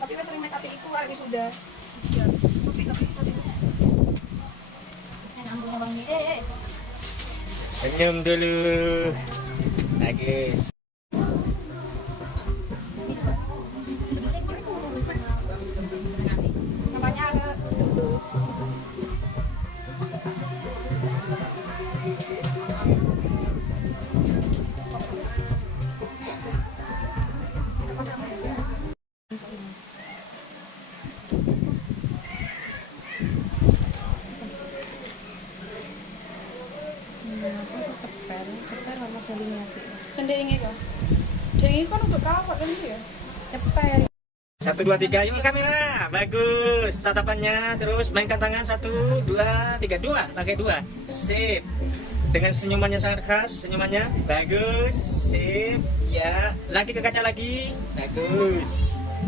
Tapi wis sering make up iku arek sudah. Tapi masih Nambungnya Bang Senyum dulu. Bagus. namanya ada tutup. Sendiri ya. Jadi kan untuk kawat kan ya. Cepet. 1, 2, 3, yuk kamera. Bagus. Tatapannya terus mainkan tangan 1, 2, 3, 2. Pakai 2. Sip. Dengan senyumannya sangat khas, senyumannya bagus. Sip. Ya, lagi ke kaca lagi. Bagus.